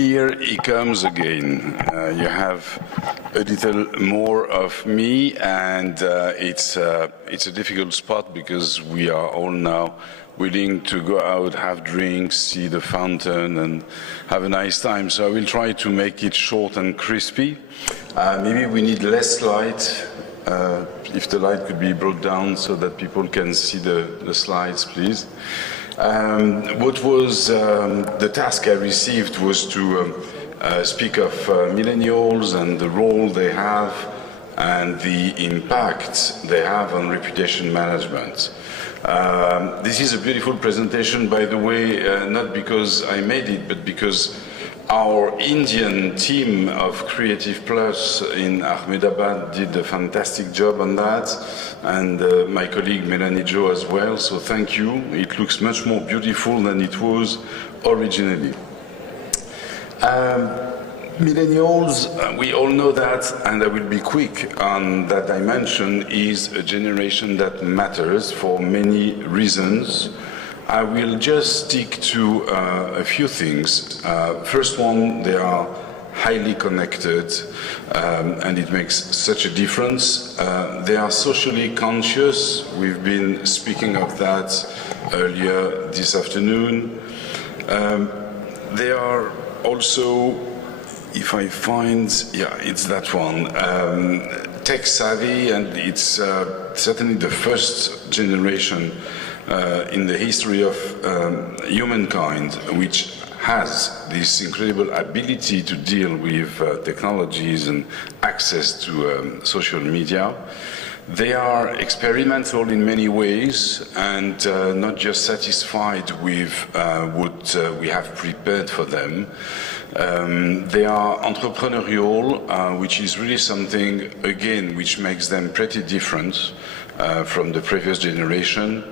Here he comes again. You have a little more of me, and it's a difficult spot because we are all now willing to go out, have drinks, see the fountain, and have a nice time. So I will try to make it short and crispy. Maybe we need less light. If the light could be brought down so that people can see the slides, please. What was the task I received was to speak of millennials and the role they have and the impact they have on reputation management. This is a beautiful presentation, by the way, not because I made it, but because our Indian team of Creative Plus in Ahmedabad did a fantastic job on that, and my colleague Melanie Jo as well, so thank you. It looks much more beautiful than it was originally. Millennials, we all know that, and I will be quick on that dimension, is a generation that matters for many reasons. I will just stick to a few things. First one, they are highly connected, and it makes such a difference. They are socially conscious. We've been speaking of that earlier this afternoon. They are also, if I find, yeah, it's that one, tech savvy, and it's certainly the first generation in the history of humankind which has this incredible ability to deal with technologies and access to social media. They are experimental in many ways and not just satisfied with what we have prepared for them. They are entrepreneurial, which is really something, again, which makes them pretty different from the previous generation.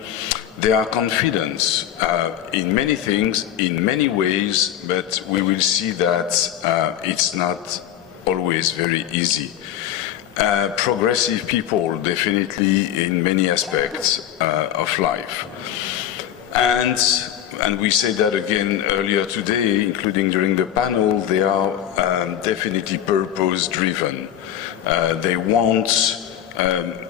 They are confident in many things, in many ways, but we will see that it's not always very easy. Progressive people, definitely in many aspects of life. And we said that again earlier today, including during the panel, they are definitely purpose-driven. They want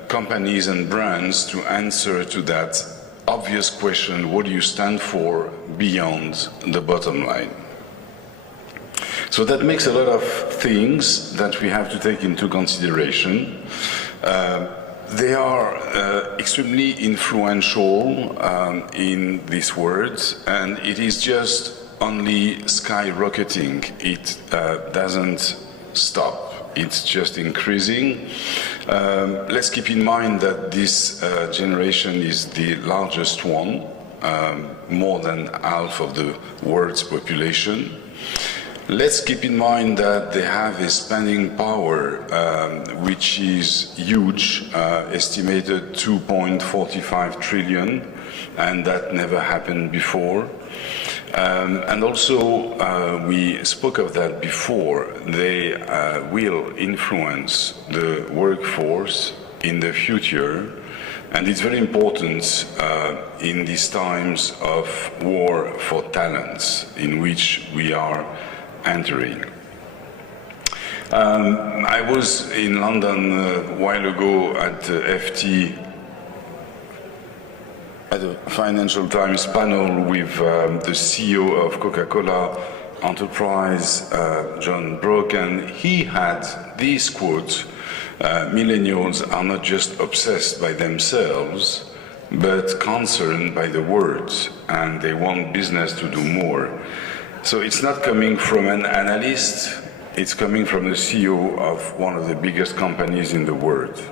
companies and brands to answer to that obvious question, what do you stand for beyond the bottom line? So that makes a lot of things that we have to take into consideration. They are extremely influential in this world, and it is just only skyrocketing. It doesn't stop. It's just increasing. Let's keep in mind that this generation is the largest one, more than half of the world's population. Let's keep in mind that they have a spending power which is huge, estimated 2.45 trillion, and that never happened before. And also, we spoke of that before, they will influence the workforce in the future, and it's very important in these times of war for talents in which we are entering. I was in London a while ago at the FT, at a Financial Times panel with the CEO of Coca-Cola Enterprise, John Brook, and he had this quote, millennials are not just obsessed by themselves, but concerned by the world, and they want business to do more. So it's not coming from an analyst, it's coming from the CEO of one of the biggest companies in the world.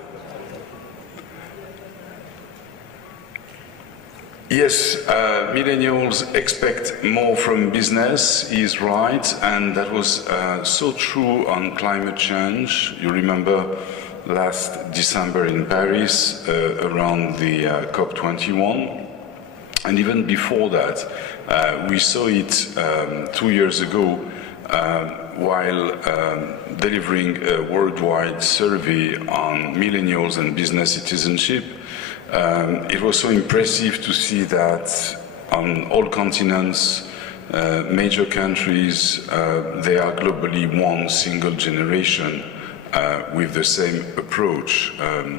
Yes, millennials expect more from business, he is right, and that was so true on climate change. You remember last December in Paris around the COP21. And even before that, we saw it 2 years ago while delivering a worldwide survey on millennials and business citizenship. It was so impressive to see that on all continents major countries, they are globally one single generation with the same approach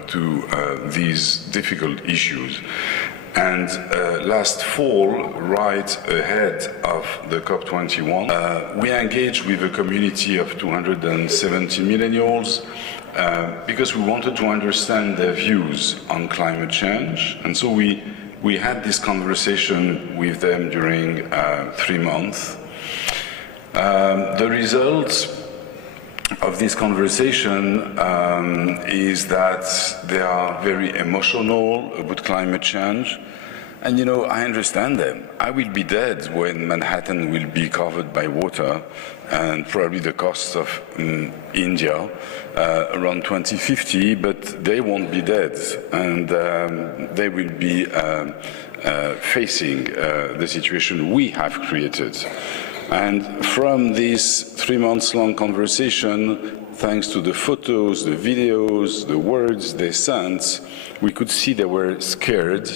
to these difficult issues. And last fall, right ahead of the COP21, we engaged with a community of 270 millennials because we wanted to understand their views on climate change. And so we had this conversation with them during 3 months. The result of this conversation is that they are very emotional about climate change. And I understand them. I will be dead when Manhattan will be covered by water, and probably the cost of India around 2050, but they won't be dead, and they will be facing the situation we have created. And from this 3 months long conversation, thanks to the photos, the videos, the words they sent, we could see they were scared,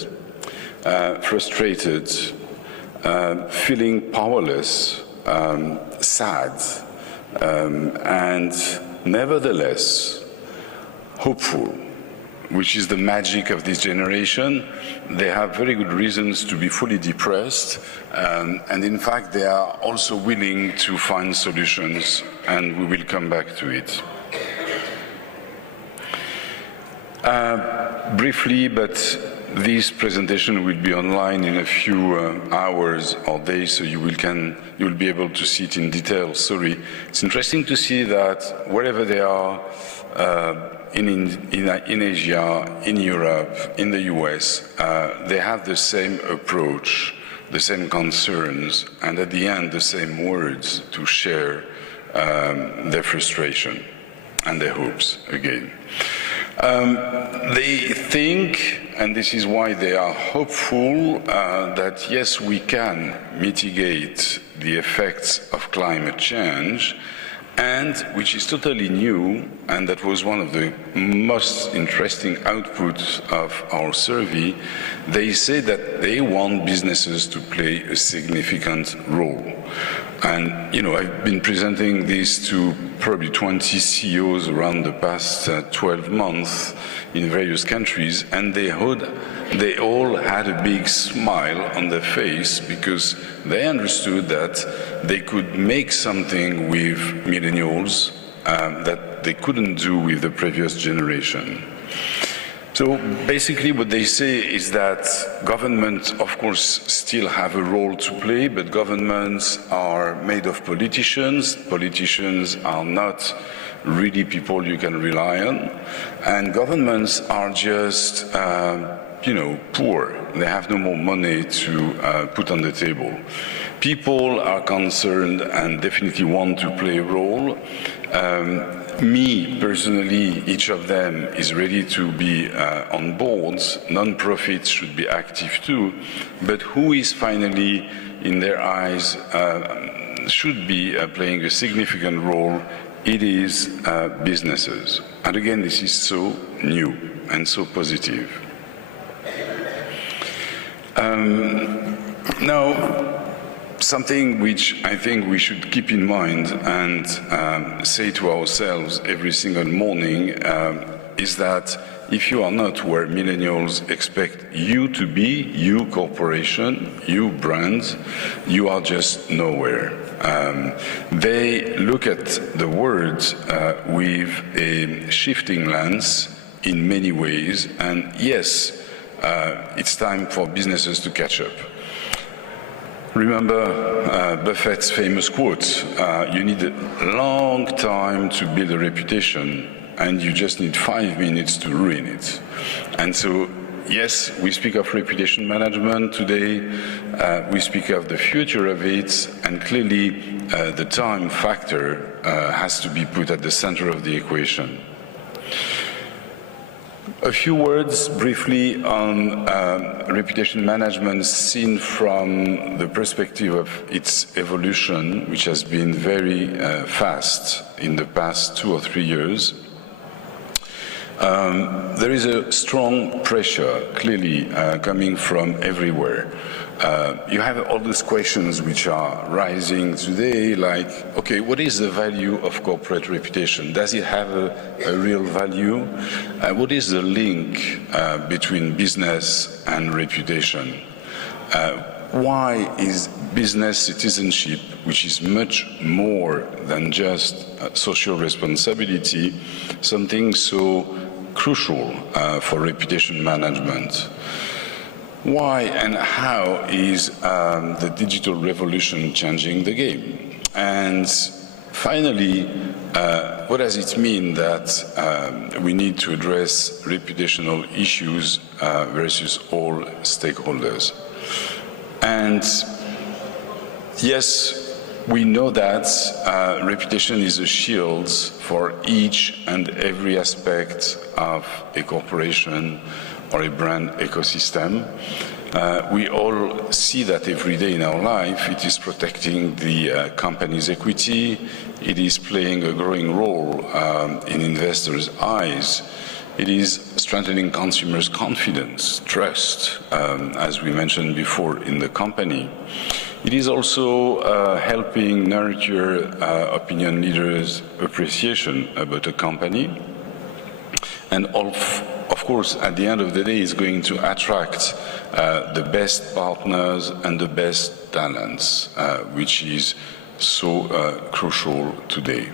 frustrated, feeling powerless, sad, and nevertheless hopeful, which is the magic of this generation. They have very good reasons to be fully depressed, and in fact they are also willing to find solutions, and we will come back to it. Briefly, but this presentation will be online in a few hours or days, so you will be able to see it in detail. Sorry. It's interesting to see that wherever they are, in Asia, in Europe, in the US, they have the same approach, the same concerns, and at the end, the same words to share their frustration and their hopes again. They think, and this is why they are hopeful, that yes, we can mitigate the effects of climate change, and which is totally new, and that was one of the most interesting outputs of our survey, they say that they want businesses to play a significant role. And, I've been presenting this to probably 20 CEOs around the past 12 months in various countries, and they all had a big smile on their face because they understood that they could make something with millennials that they couldn't do with the previous generation. So basically what they say is that governments, of course, still have a role to play, but governments are made of politicians. Politicians are not really people you can rely on. And governments are just, poor. They have no more money to put on the table. People are concerned and definitely want to play a role. Me, personally, each of them is ready to be on boards. Non-profits should be active too. But who is finally, in their eyes, should be playing a significant role? It is businesses. And again, this is so new and so positive. Now, something which I think we should keep in mind and say to ourselves every single morning is that if you are not where millennials expect you to be, you corporation, you brand, you are just nowhere. They look at the world with a shifting lens in many ways, and yes, it's time for businesses to catch up. Remember Buffett's famous quote, you need a long time to build a reputation, and you just need 5 minutes to ruin it. And so, yes, we speak of reputation management today, we speak of the future of it, and clearly the time factor has to be put at the center of the equation. A few words briefly on reputation management seen from the perspective of its evolution, which has been very fast in the past 2 or 3 years. There is a strong pressure, clearly, coming from everywhere. you have all these questions which are rising today, like, okay, what is the value of corporate reputation? Does it have a real value? What is the link between business and reputation? Why is business citizenship, which is much more than just social responsibility, something so crucial for reputation management? Why and how is the digital revolution changing the game? And finally, what does it mean that we need to address reputational issues versus all stakeholders? And yes, we know that reputation is a shield for each and every aspect of a corporation or a brand ecosystem. We all see that every day in our life. It is protecting the company's equity. It is playing a growing role in investors' eyes. It is strengthening consumers' confidence, trust, as we mentioned before, in the company. It is also helping nurture opinion leaders' appreciation about a company. And of course, at the end of the day, it's going to attract the best partners and the best talents, which is so crucial today.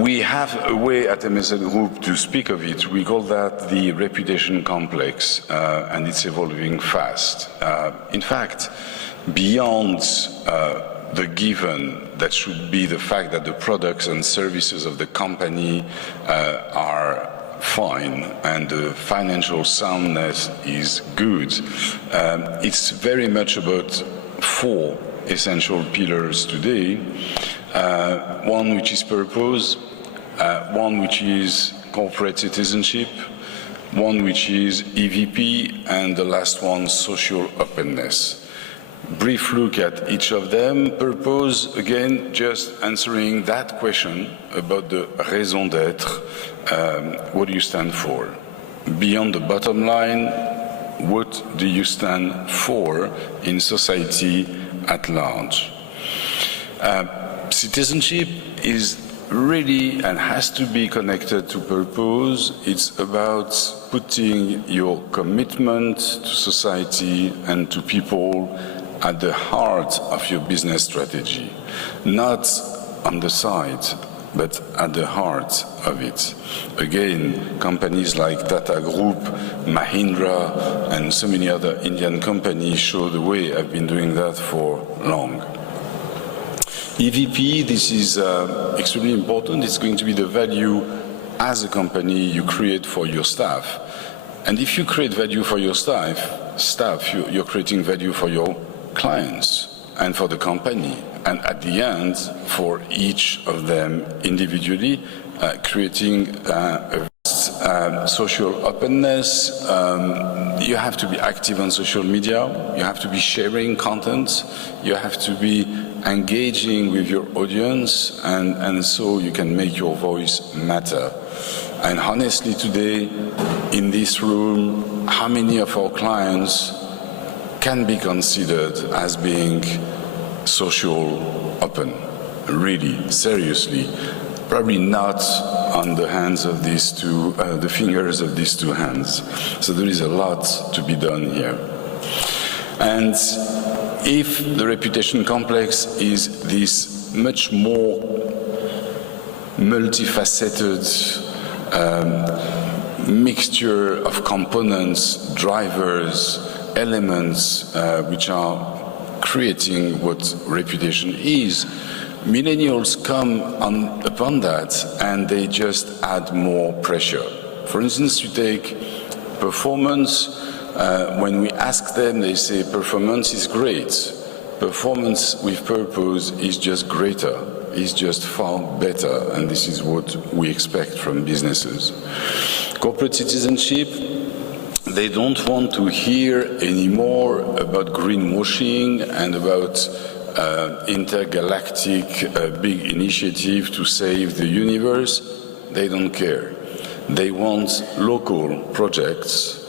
We have a way at MSL Group to speak of it. We call that the reputation complex, and it's evolving fast. In fact, beyond the given that should be the fact that the products and services of the company are fine and the financial soundness is good, it's very much about four essential pillars today. One which is purpose, one which is corporate citizenship, one which is EVP, and the last one, social openness. Brief look at each of them. Purpose, again, just answering that question about the raison d'être. What do you stand for? Beyond the bottom line, what do you stand for in society at large? Citizenship is really and has to be connected to purpose. It's about putting your commitment to society and to people at the heart of your business strategy, not on the side, but at the heart of it. Again, companies like Tata Group, Mahindra, and so many other Indian companies show the way. I've been doing that for long. EVP, this is extremely important. It's going to be the value as a company you create for your staff. And if you create value for your staff, you're creating value for your clients and for the company. And at the end, for each of them individually, creating social openness. You have to be active on social media. You have to be sharing content. You have to be engaging with your audience, and so you can make your voice matter. And honestly, today, in this room, how many of our clients can be considered as being social open? Really, seriously. Probably not on the hands of these two, the fingers of these two hands. So there is a lot to be done here. And if the reputation complex is this much more multifaceted mixture of components, drivers, elements, which are creating what reputation is, millennials come upon that and they just add more pressure. For instance, you take performance. When we ask them, they say performance is great. Performance with purpose is just greater, is just far better, and this is what we expect from businesses. Corporate citizenship, they don't want to hear anymore about greenwashing and about intergalactic big initiative to save the universe. They don't care. They want local projects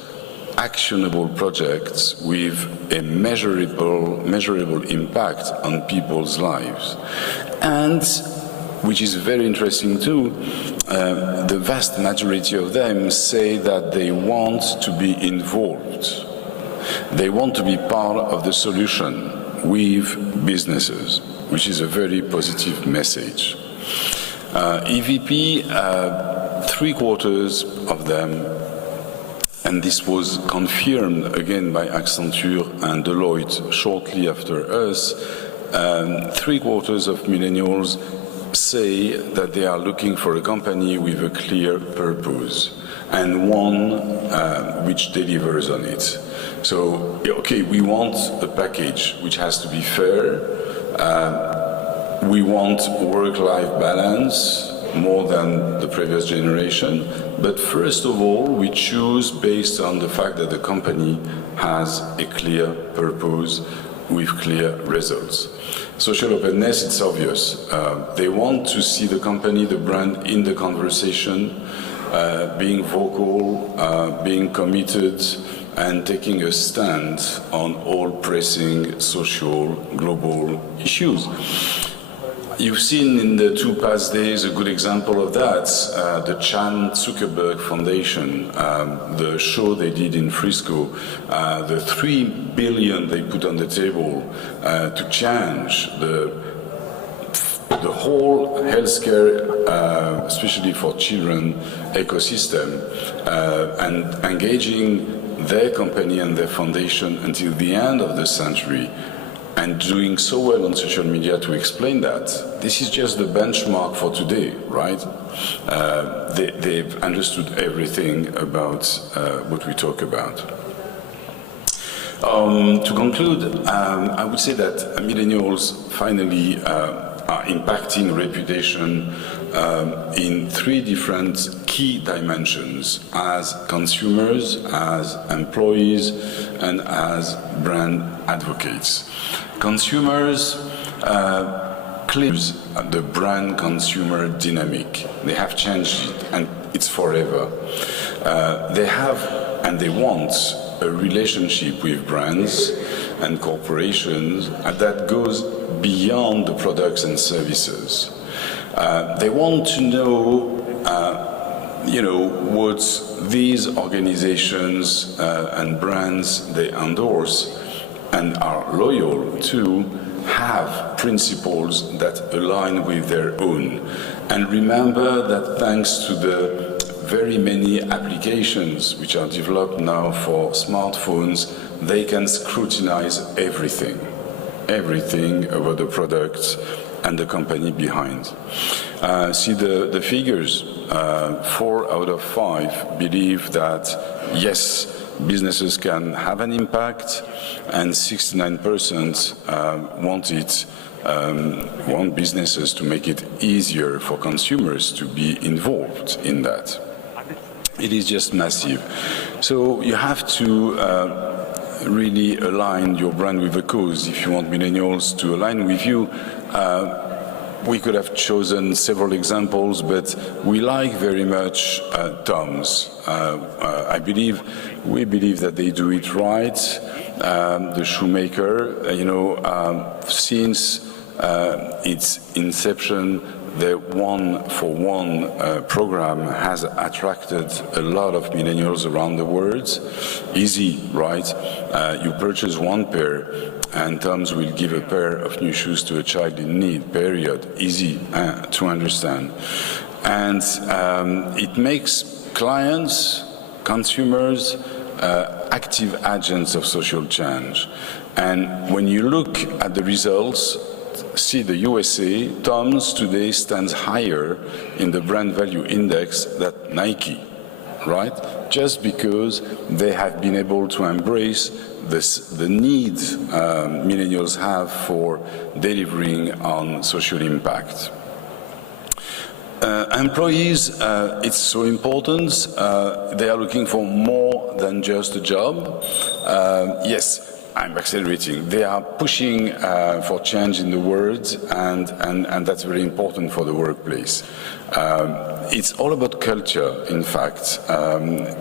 actionable projects with a measurable impact on people's lives. And, which is very interesting too, the vast majority of them say that they want to be involved. They want to be part of the solution with businesses, which is a very positive message. EVP, 3/4 of them, and this was confirmed again by Accenture and Deloitte shortly after us, 3/4 of millennials say that they are looking for a company with a clear purpose and one which delivers on it. So, okay, we want a package which has to be fair. We want work-life balance more than the previous generation. But first of all, we choose based on the fact that the company has a clear purpose with clear results. Social openness, it's obvious. They want to see the company, the brand in the conversation, being vocal, being committed, and taking a stand on all pressing social, global issues. You've seen in the 2 past days a good example of that, the Chan Zuckerberg Foundation, the show they did in Frisco, the $3 billion they put on the table to change the whole healthcare, especially for children, ecosystem, and engaging their company and their foundation until the end of the century, and doing so well on social media to explain that. This is just the benchmark for today, right? They've understood everything about what we talk about. To conclude, I would say that millennials finally are impacting reputation in 3 different key dimensions: as consumers, as employees, and as brand advocates. Consumers clearly the brand consumer dynamic. They have changed it, and it's forever. They have and they want a relationship with brands and corporations that goes beyond the products and services. They want to know, what these organizations and brands they endorse and are loyal to have principles that align with their own. And remember that thanks to the very many applications which are developed now for smartphones, they can scrutinize everything about the product and the company behind. See the figures. 4 out of 5 believe that, yes, businesses can have an impact, and 69% want businesses to make it easier for consumers to be involved in that. It is just massive. So you have to really align your brand with the cause. If you want millennials to align with you, we could have chosen several examples, but we like very much Tom's. We believe that they do it right. The shoemaker, since its inception, the one-for-one program has attracted a lot of millennials around the world. Easy, right? You purchase 1 pair, and Tom's will give a pair of new shoes to a child in need, period. Easy to understand. And it makes clients, consumers, active agents of social change. And when you look at the results, see the USA, Tom's today stands higher in the brand value index than Nike, right? Just because they have been able to embrace the need millennials have for delivering on social impact. Employees, it's so important. They are looking for more than just a job. Yes, I'm accelerating. They are pushing for change in the world, and that's very important for the workplace. It's all about culture, in fact,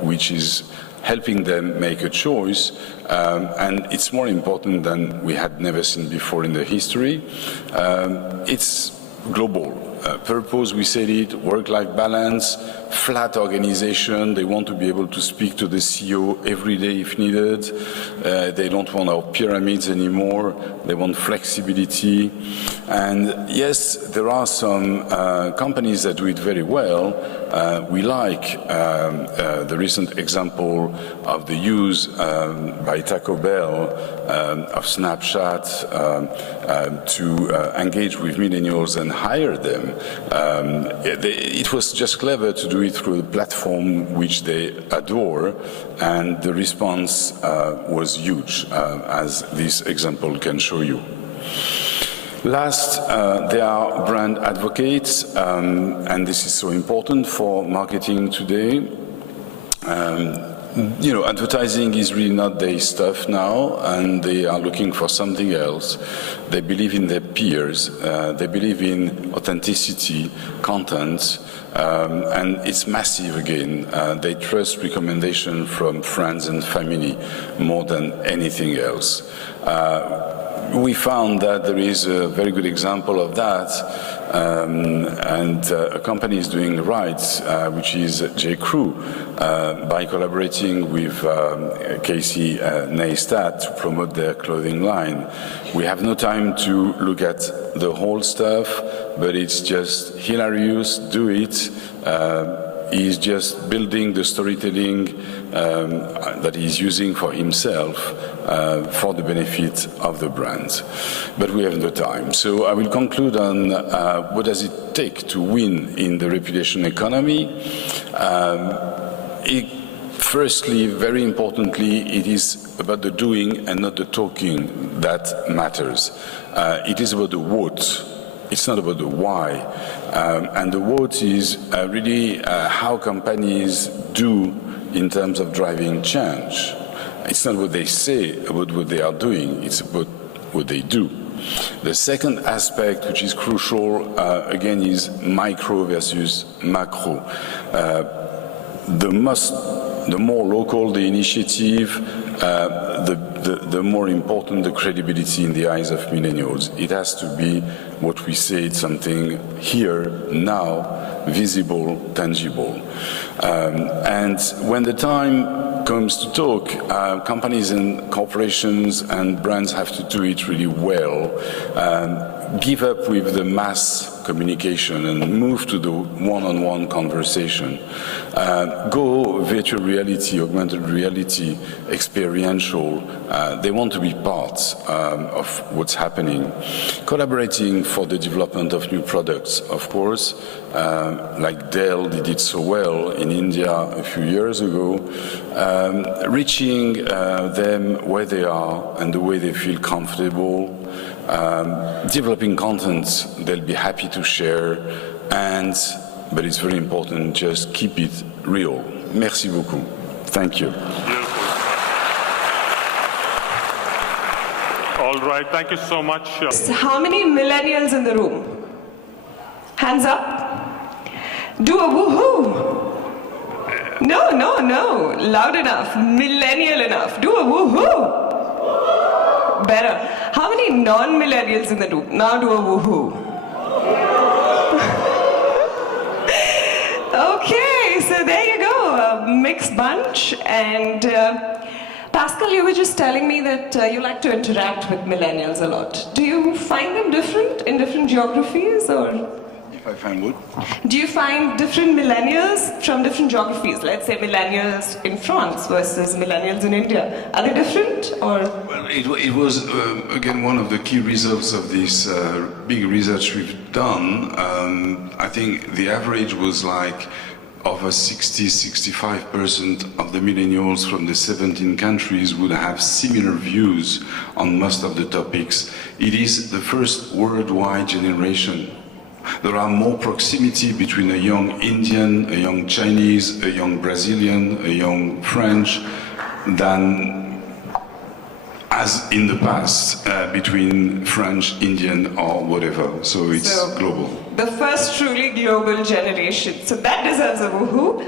which is helping them make a choice, and it's more important than we had never seen before in the history. It's global. Purpose, we said it, work-life balance, flat organization. They want to be able to speak to the CEO every day if needed. They don't want our pyramids anymore. They want flexibility. And yes, there are some companies that do it very well. We like the recent example of the use by Taco Bell of Snapchat to engage with millennials and hire them. It was just clever to do it through a platform which they adore, and the response was huge, as this example can show you. Last, they are brand advocates, and this is so important for marketing today. You know, advertising is really not their stuff now, and they are looking for something else. They believe in their peers, they believe in authenticity, content, and it's massive again. They trust recommendation from friends and family more than anything else. We found that there is a very good example of that, and a company is doing right, which is J.Crew, by collaborating with Casey Neistat to promote their clothing line. We have no time to look at the whole stuff, but it's just hilarious. Do it. He's just building the storytelling that he's using for himself for the benefit of the brand. But we have no time. So I will conclude on what does it take to win in the reputation economy. Firstly, very importantly, it is about the doing and not the talking that matters. It is about the what. It's not about the why. And the what is really how companies do in terms of driving change. It's not what they say about what they are doing, it's about what they do. The second aspect, which is crucial, again, is micro versus macro. The more local the initiative, the more important the credibility in the eyes of millennials. It has to be what we say, it's something here, now, visible, tangible. And when the time comes to talk, companies and corporations and brands have to do it really well. Give up with the mass communication and move to the one-on-one conversation. Go virtual reality, augmented reality, experiential. They want to be part of what's happening. Collaborating for the development of new products, of course, like Dell did it so well in India a few years ago, reaching them where they are and the way they feel comfortable, developing content they'll be happy to share, but it's very important, just keep it real. Merci beaucoup. Thank you. All right, thank you so much. How many millennials in the room? Hands up. Do a woohoo. No, no, no. Loud enough. Millennial enough. Do a woohoo. Better. How many non-millennials in the room? Now do a woohoo. Okay, so there you go. A mixed bunch. And Pascal, you were just telling me that you like to interact with millennials a lot. Do you find them different in different geographies, or? If I find what? Do you find different millennials from different geographies? Let's say millennials in France versus millennials in India. Are they different, or? Well, it was, again, one of the key results of this big research we've done. I think the average was like over 60-65% of the millennials from the 17 countries would have similar views on most of the topics. It is the first worldwide generation. There are more proximity between a young Indian, a young Chinese, a young Brazilian, a young French than as in the past between French, Indian, or whatever. So it's global. The first truly global generation. So that deserves a woohoo.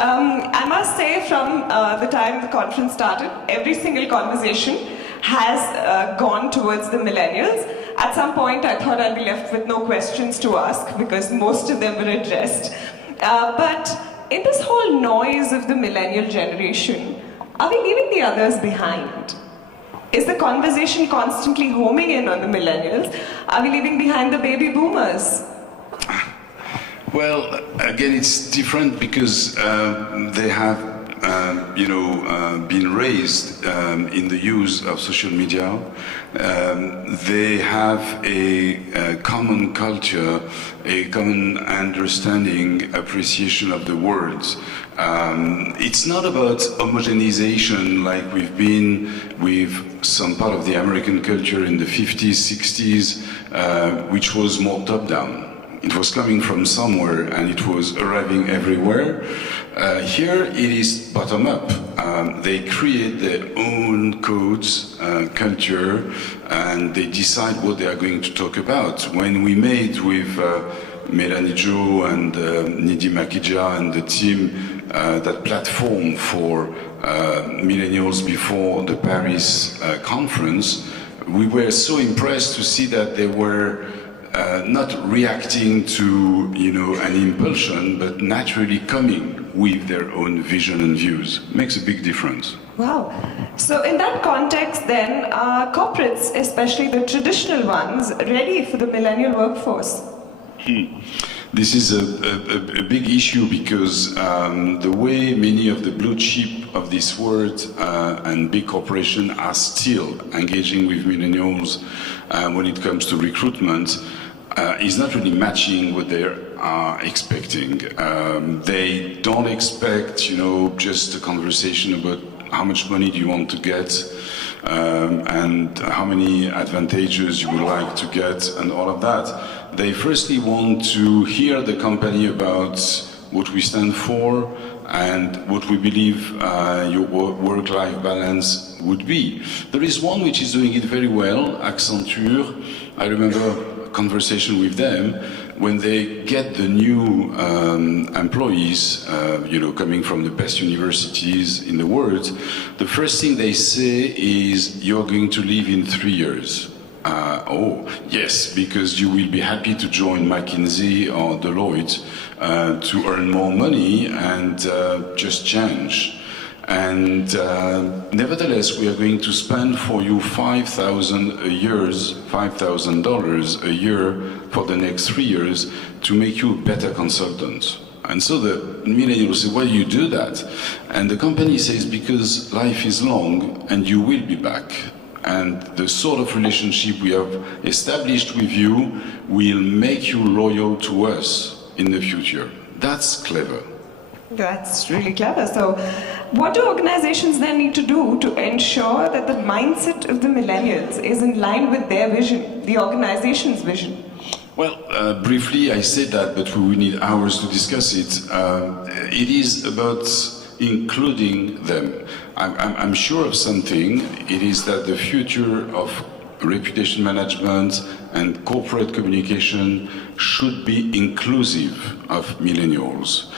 I must say from the time the conference started, every single conversation has gone towards the millennials. At some point, I thought I'd be left with no questions to ask because most of them were addressed. But in this whole noise of the millennial generation, are we leaving the others behind? Is the conversation constantly homing in on the millennials? Are we leaving behind the baby boomers? Well, again, it's different because they have, been raised in the use of social media. They have a common culture, a common understanding, appreciation of the words. It's not about homogenization like we've been with some part of the American culture in the 50s, 60s, which was more top-down. It was coming from somewhere and it was arriving everywhere. Here it is bottom-up. They create their own codes, culture, and they decide what they are going to talk about. When we met with Melanie Jo and Nidhi Makija and the team, that platform for millennials before the Paris conference, we were so impressed to see that they were not reacting to, an impulsion, but naturally coming with their own vision and views. Makes a big difference. Wow. So in that context then, are corporates, especially the traditional ones, ready for the millennial workforce? This is a big issue because the way many of the blue chip of this world and big corporations are still engaging with millennials when it comes to recruitment is not really matching what they are expecting. They don't expect, just a conversation about how much money do you want to get and how many advantages you would like to get and all of that. They firstly want to hear the company about what we stand for and what we believe your work-life balance would be. There is one which is doing it very well, Accenture. I remember a conversation with them when they get the new employees, coming from the best universities in the world. The first thing they say is, you're going to leave in 3 years. Oh, yes, because you will be happy to join McKinsey or Deloitte to earn more money and just change. And nevertheless, we are going to spend for you $5,000 a year for the next 3 years to make you a better consultant. And so the millennials say, why do you do that? And the company says, because life is long and you will be back. And the sort of relationship we have established with you will make you loyal to us in the future. That's clever. That's really clever. So what do organizations then need to do to ensure that the mindset of the millennials is in line with their vision, the organization's vision? Well, briefly, I said that, but we will need hours to discuss it. It is about including them. I'm sure of something. It is that the future of reputation management and corporate communication should be inclusive of millennials.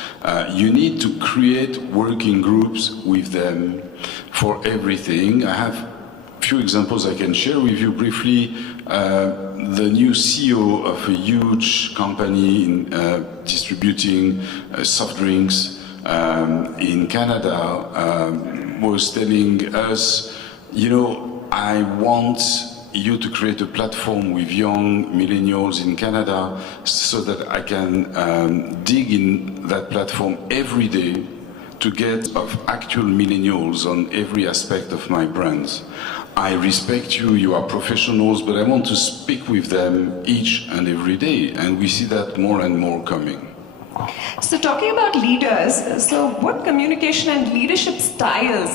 You need to create working groups with them for everything. I have a few examples I can share with you briefly. The new CEO of a huge company in distributing soft drinks in Canada was telling us, I want you to create a platform with young millennials in Canada so that I can dig in that platform every day to get of actual millennials on every aspect of my brands. I respect you, you are professionals, but I want to speak with them each and every day, and we see that more and more coming. So talking about leaders, so what communication and leadership styles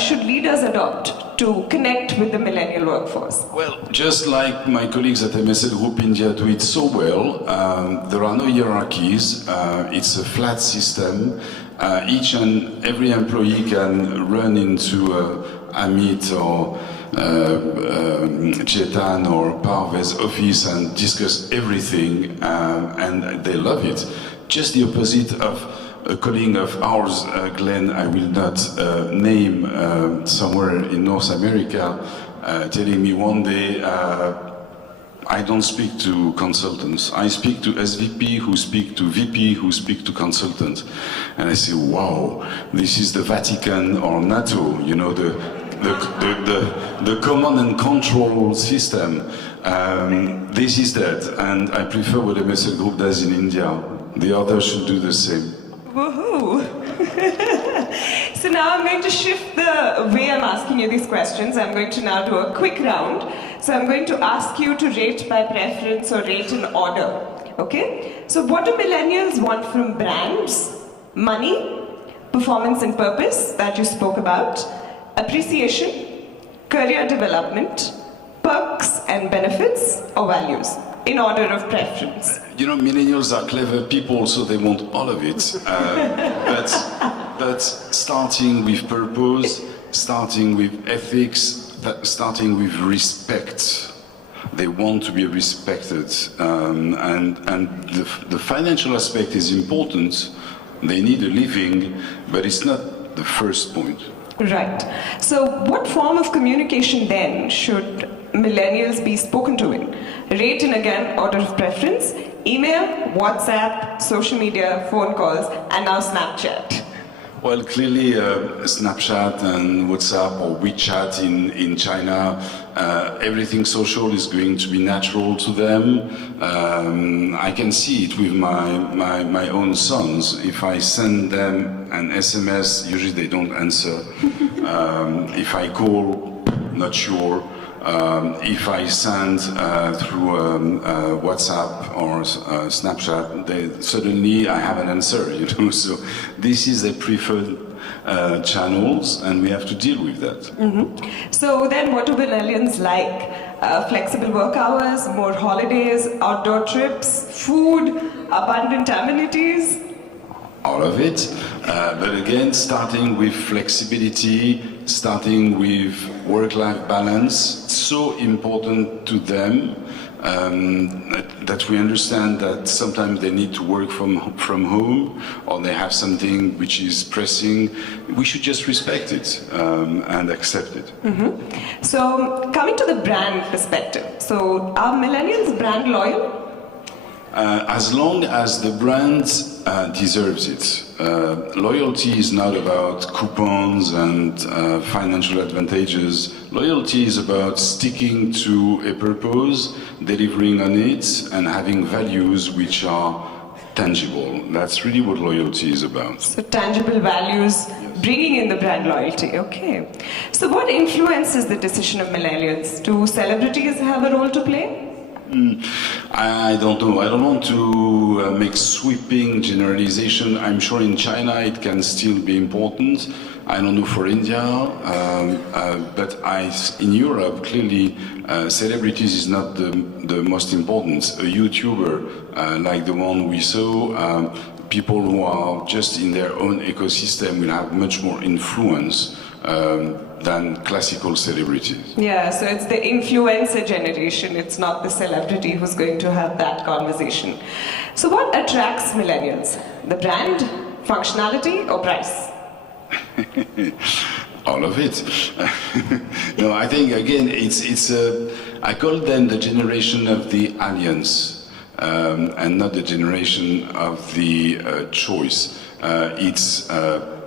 should leaders adopt to connect with the millennial workforce? Well, just like my colleagues at MSLGROUP India do it so well, there are no hierarchies, it's a flat system. Each and every employee can run into Amit or Chetan or Parvez's office and discuss everything, and they love it. Just the opposite of a colleague of ours, Glenn, I will not name, somewhere in North America, telling me one day, I don't speak to consultants. I speak to SVP who speak to VP who speak to consultants. And I say, wow, this is the Vatican or NATO, you know, the command and control system. This is that, and I prefer what MSLGROUP does in India. The others should do the same. Woohoo! So now I'm going to shift the way I'm asking you these questions. I'm going to now do a quick round. So I'm going to ask you to rate by preference or rate in order. Okay? So what do millennials want from brands? Money, performance and purpose that you spoke about, appreciation, career development, perks and benefits, or values, in order of preference. You know, millennials are clever people, so they want all of it. But starting with purpose, starting with ethics, starting with respect. They want to be respected. And the financial aspect is important. They need a living, but it's not the first point. Right. So what form of communication then should millennials be spoken to in? Rate in, again, order of preference: email, WhatsApp, social media, phone calls, and now Snapchat. Well, clearly Snapchat and WhatsApp or WeChat in China, everything social is going to be natural to them. I can see it with my own sons. If I send them an SMS, usually they don't answer. If I call, not sure. If I send through WhatsApp or Snapchat, suddenly I have an answer, you know. So this is the preferred channels, and we have to deal with that. Mm-hmm. So then what do millennials like? Flexible work hours, more holidays, outdoor trips, food, abundant amenities? All of it, but again, starting with flexibility, starting with work-life balance, so important to them that we understand that sometimes they need to work from home, or they have something which is pressing. We should just respect it and accept it. Mm-hmm. So coming to the brand perspective, so are millennials brand loyal? As long as the brand deserves it. Loyalty is not about coupons and financial advantages. Loyalty is about sticking to a purpose, delivering on it, and having values which are tangible. That's really what loyalty is about. So tangible values, yes. Bringing in the brand loyalty, okay. So what influences the decision of millennials? Do celebrities have a role to play? I don't know. I don't want to make sweeping generalization. I'm sure in China it can still be important. I don't know for India, but in Europe, clearly, celebrities is not the most important. A YouTuber like the one we saw, people who are just in their own ecosystem will have much more influence than classical celebrities. Yeah, so it's the influencer generation, it's not the celebrity who's going to have that conversation. So what attracts millennials? The brand, functionality, or price? All of it. No, I think again, I call them the generation of the alliance, and not the generation of the choice.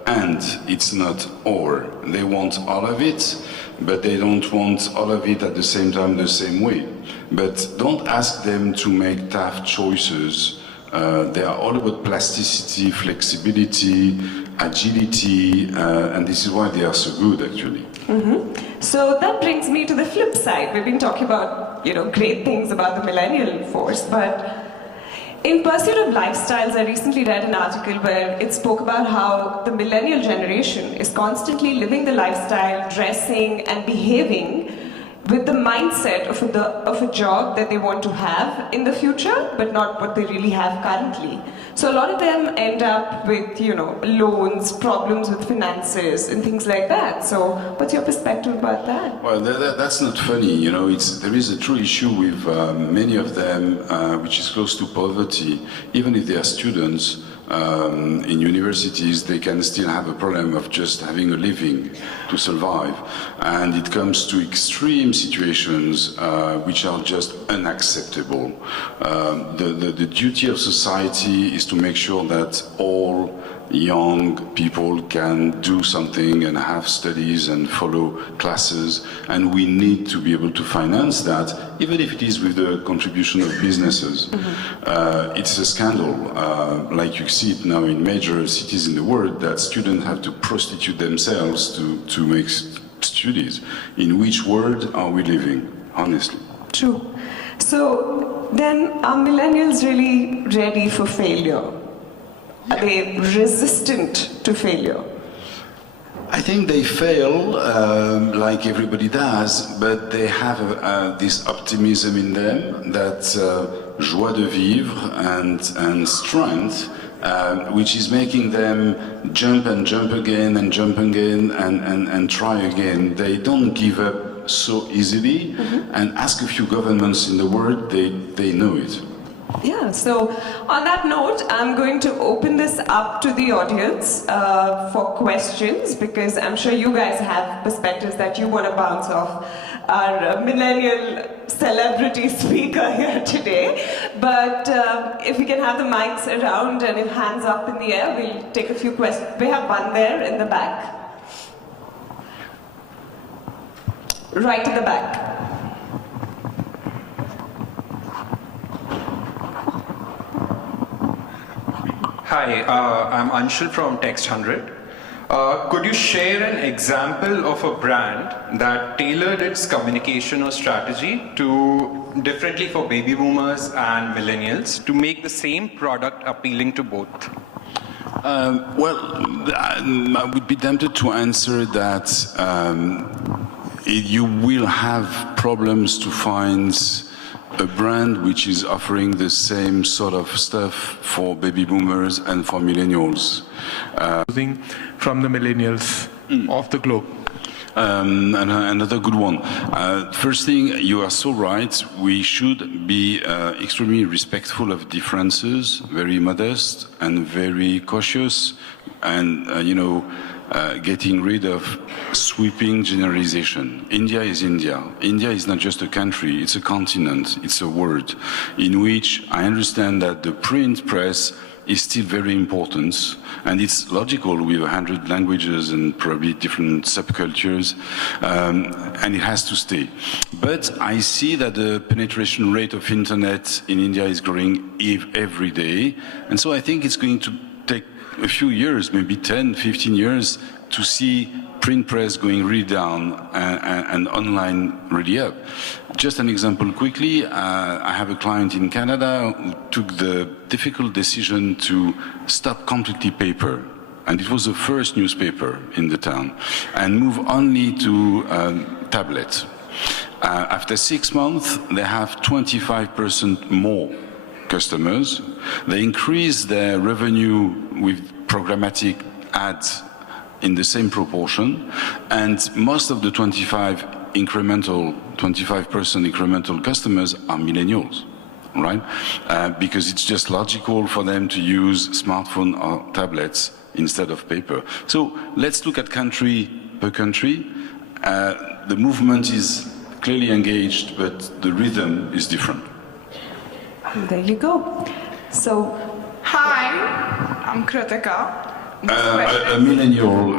And it's not or. They want all of it, but they don't want all of it at the same time the same way. But don't ask them to make tough choices. They are all about plasticity, flexibility, agility, and this is why they are so good, actually. Mm-hmm. So that brings me to the flip side. We've been talking about, great things about the millennial force, but in Pursuit of Lifestyles, I recently read an article where it spoke about how the millennial generation is constantly living the lifestyle, dressing and behaving with the mindset of a job that they want to have in the future, but not what they really have currently. So a lot of them end up with, loans, problems with finances and things like that. So what's your perspective about that? Well, that's not funny. There is a true issue with many of them, which is close to poverty. Even if they are students, in universities, they can still have a problem of just having a living to survive. And it comes to extreme situations which are just unacceptable. The duty of society is to make sure that all young people can do something and have studies and follow classes, and we need to be able to finance that, even if it is with the contribution of businesses. It's a scandal, like you see it now in major cities in the world, that students have to prostitute themselves to make studies. In which world are we living, honestly? True. So then, are millennials really ready for failure? Are they resistant to failure? I think they fail, like everybody does, but they have this optimism in them, that joie de vivre and strength, which is making them jump and jump again and jump again and try again. They don't give up so easily, and ask a few governments in the world, they know it. Yeah, so on that note, I'm going to open this up to the audience for questions, because I'm sure you guys have perspectives that you want to bounce off our millennial celebrity speaker here today. But if we can have the mics around and if hands up in the air, we'll take a few questions. We have one there in the back. Right in the back. Hi, I'm Anshul from Text 100. Could you share an example of a brand that tailored its communication or strategy differently for baby boomers and millennials to make the same product appealing to both? I would be tempted to answer that you will have problems to find a brand which is offering the same sort of stuff for baby boomers and for millennials. From the millennials of the globe. Another good one. First thing, you are so right. We should be extremely respectful of differences, very modest and very cautious, and getting rid of sweeping generalization. India is India. India is not just a country, it's a continent, it's a world, in which I understand that the print press is still very important, and it's logical with 100 languages and probably different subcultures, and it has to stay. But I see that the penetration rate of internet in India is growing every day, and so I think it's going to take a few years, maybe 10, 15 years, to see print press going really down and online really up. Just an example quickly, I have a client in Canada who took the difficult decision to stop completely paper, and it was the first newspaper in the town, and move only to tablet. After 6 months, they have 25% more customers. They increase their revenue with programmatic ads in the same proportion, and most of the 25% incremental customers are millennials, right? Because it's just logical for them to use smartphone or tablets instead of paper. So let's look at country per country. The movement is clearly engaged, but the rhythm is different. There you go. So, hi, I'm Kritika. A millennial.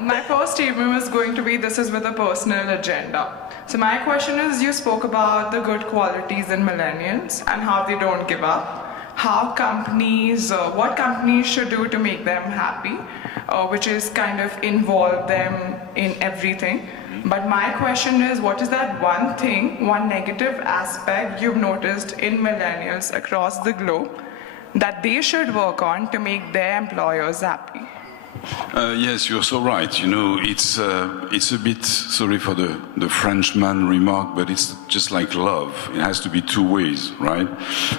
My first statement was going to be, this is with a personal agenda. So my question is, you spoke about the good qualities in millennials and how they don't give up. How companies, what companies should do to make them happy, which is kind of involve them in everything. But my question is, what is that one thing, one negative aspect you've noticed in millennials across the globe that they should work on to make their employers happy? Yes, you're so right. You know, it's a bit, sorry for the Frenchman remark, but it's just like love. It has to be two ways, right?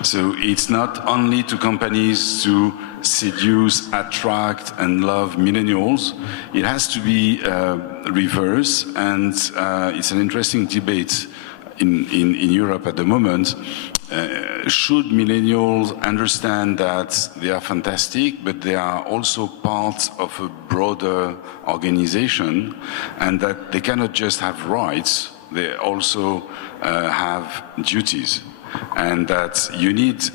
So it's not only to companies to seduce, attract, and love millennials. It has to be reverse, and it's an interesting debate in Europe at the moment, should millennials understand that they are fantastic, but they are also part of a broader organization, and that they cannot just have rights, they also have duties, and that you need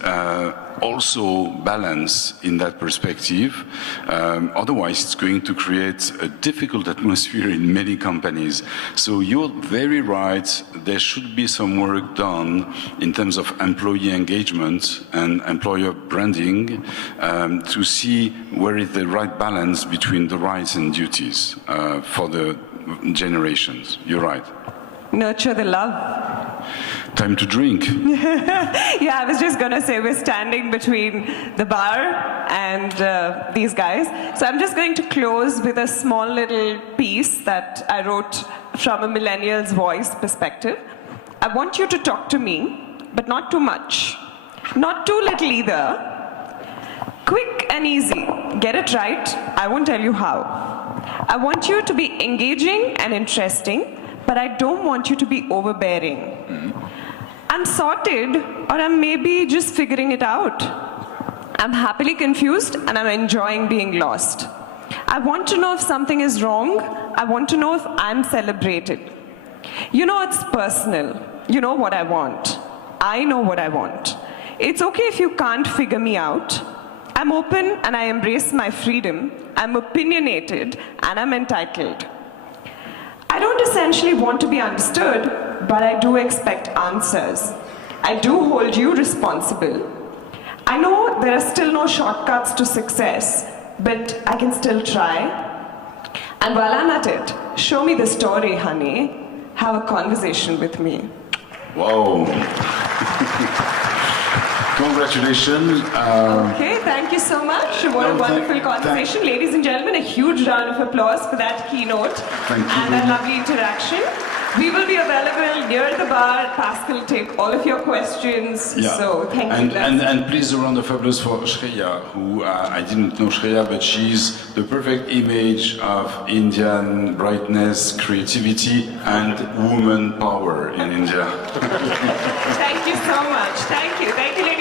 also balance in that perspective. Otherwise, it's going to create a difficult atmosphere in many companies. So you're very right, there should be some work done in terms of employee engagement and employer branding to see where is the right balance between the rights and duties for the generations. You're right. Nurture the love. Time to drink. Yeah, I was just going to say we're standing between the bar and these guys. So I'm just going to close with a small little piece that I wrote from a millennial's voice perspective. I want you to talk to me, but not too much. Not too little either. Quick and easy. Get it right. I won't tell you how. I want you to be engaging and interesting, but I don't want you to be overbearing. I'm sorted, or I'm maybe just figuring it out. I'm happily confused, and I'm enjoying being lost. I want to know if something is wrong. I want to know if I'm celebrated. You know it's personal. You know what I want. I know what I want. It's okay if you can't figure me out. I'm open, and I embrace my freedom. I'm opinionated, and I'm entitled. I don't essentially want to be understood, but I do expect answers. I do hold you responsible. I know there are still no shortcuts to success, but I can still try. And while I'm at it, show me the story, honey. Have a conversation with me. Wow. Congratulations. Okay, thank you so much. What a wonderful conversation. Ladies and gentlemen, a huge round of applause for that keynote and that lovely interaction. We will be available near the bar. Pascal will take all of your questions. Yeah. So thank you. And please a round of applause for Shreya, who I didn't know Shreya, but she's the perfect image of Indian brightness, creativity, and woman power in India. Thank you so much. Thank you. Thank you, ladies.